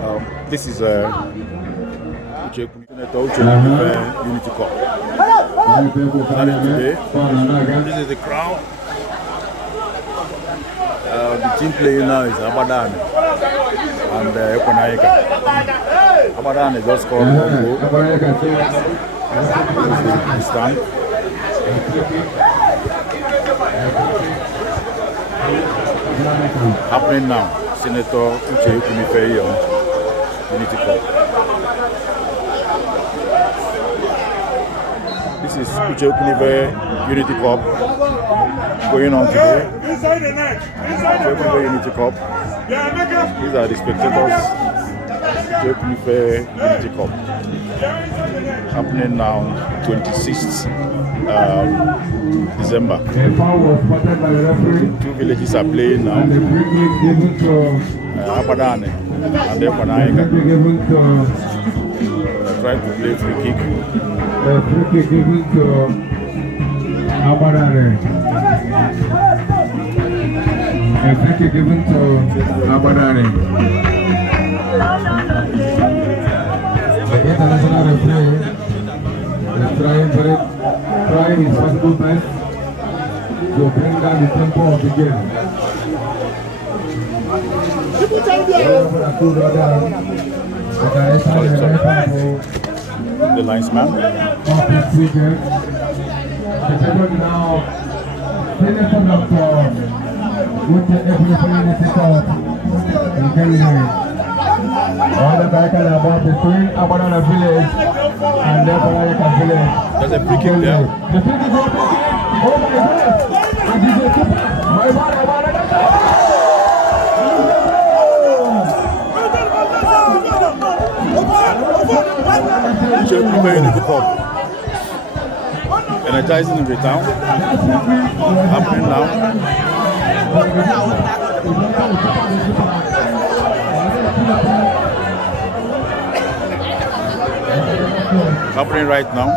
This is Uche Ekwunife Unity Cup. Started today. This is the crown. The team playing now is Abadan and Ekwunife. Abadan just scored 1 goal. This is the stand. Happening now. Senator Uche Ekwunife Unity Cup. This is Uche Ekwunife Unity Cup going on today. Uche Ekwunife Unity Cup. These are the spectators. Uche Ekwunife Unity Cup happening now, 26th December. Two villages are playing now. Abadan and Ekwunife trying to play free kick. Free kick given to Abadan. Free kick given to Abadan. The international referee is trying his possible best to bring down the tempo of the game. The linesman. The table now, Senator Dr. Uche Ekwunife Cup in Kenya. All the back and about between Abadan village and the Ekwunife village. There's a free kick there. The free kick is oh my God! And he's a keeper. My God, Uche Ekwunife Unity Cup. Energizing in the town. Happening now. Happening right now.